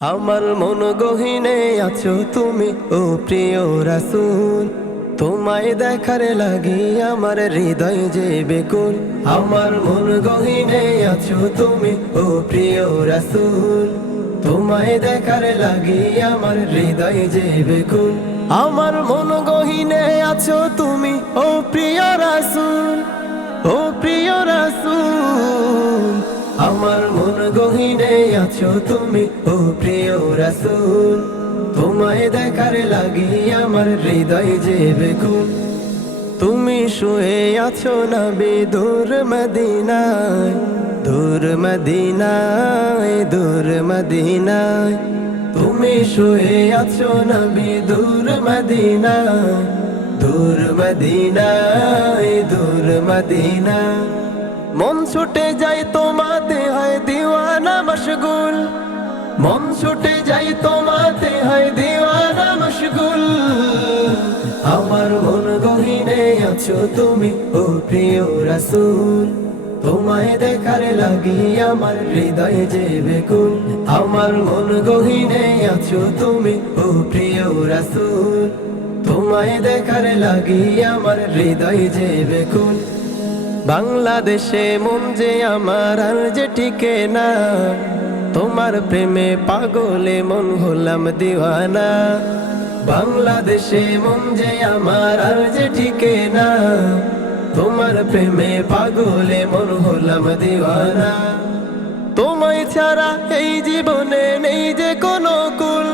আমার মন গহীনে আছো তুমি ও প্রিয় রাসূল, তোমায় দেখার লাগি আমার হৃদয় যে বেকুল। আমার মন গহীনে আছো তুমি ও প্রিয় রাসূল, তোমায় দেখার লাগি আমার হৃদয় যে বেকুল। আমার মন গহীনে আছো তুমি ও প্রিয় রাসূল, ও প্রিয় রাসূল। আমার মন গহীনে আছো তুমি ও প্রিয় রাসূল, তোমায় দেখার লাগি আমার হৃদয় যে বেকুল। তুমি শুয়ে আছো নবী দূর মদিনায়, দূর মদিনায়, দূর মদিনায়। তুমি শুয়ে আছো নবী দূর মদিনায়, দূর মদিনায়, দূর মদিনায়। মন ছুটে যায় তোমাতে হয় দিওয়ানা মশগুল, মন ছুটে যায় তোমাতে হয় দিওয়ানা মশগুল। আমার মন গহীনে আছো তুমি ও প্রিয় রাসূল, তোমায় দেখার লাগি আমার হৃদয় যে বেকুল। আমার মন গহীনে আছো তুমি ও প্রিয় রাসূল, তোমায় দেখার লাগি আমার হৃদয় যে বেকুল। বাংলাদেশে মন যে আমার আর যে টিকে না, তোমার প্রেমে পাগলে মন হলাম দিওয়ানা। বাংলাদেশে মন যে আমার আর যে টিকে না, তোমার প্রেমে পাগলে মন হলাম দিওয়ানা। তোমায় ছাড়া এই জীবনে নেই যে কোনো কুল,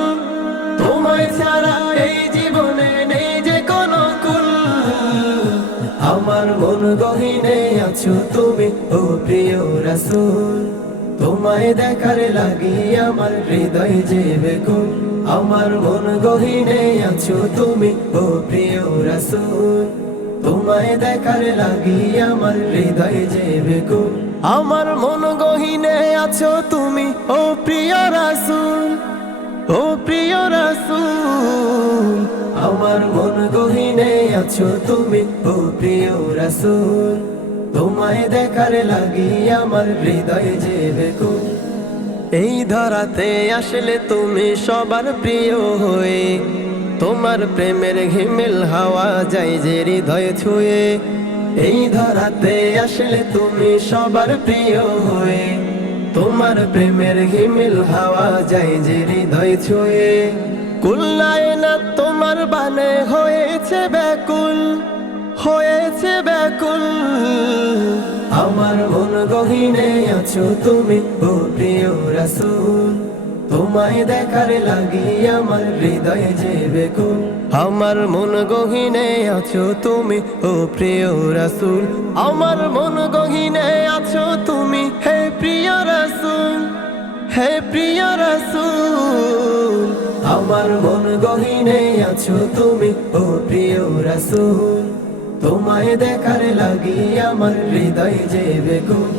তোমায় ছাড়া এই জীবনে নেই যে কোনো কুল। আমার মন গহীনে আছো তুমি ও প্রিয় রাসূল, তোমায় দেখার লাগি আমার হৃদয় যে বেকুল। আমার মন গহীনে আছো তুমি ও প্রিয় রাসূল, তোমায় দেখার লাগি আমার হৃদয় যে বেকুল। আমার মন গহীনে আছো তুমি ও প্রিয় রাসূল, ও প্রিয় রাসূল। আমার মন গহীনে আছো তুমি ও প্রিয় রাসূল, তোমায় দেখার লাগি আমার হৃদয় যে বেকুল। এই ধরাতে আসলে তুমি সবার প্রিয় হয়ে, তোমার প্রেমের হিমেল হাওয়া যায় যে হৃদয় ছুঁয়ে। এই ধরাতে আসলে তুমি সবার প্রিয় হয়ে, তোমার প্রেমের হিমেল হাওয়া যায় যে হৃদয় ছুঁয়ে। কুল্লায় না তোমার বানে হয়েছে ব্যাকুল, হয়েছে ব্যাকুল। আমার মন গহীনে আছো তুমি ও প্রিয় রাসূল, তোমায় দেখার লাগি আমার হৃদয় যে বেকুল। আমার মন গহীনে আছো তুমি ও প্রিয় রাসূল, আমার মন গহীনে আছো তুমি হে প্রিয় রাসূল, হে প্রিয় রাসূল। আমার মন গহীনে আছো তুমি ও প্রিয় রাসূল, তোমায় দেখার লাগি আমার হৃদয় যে বেকুল।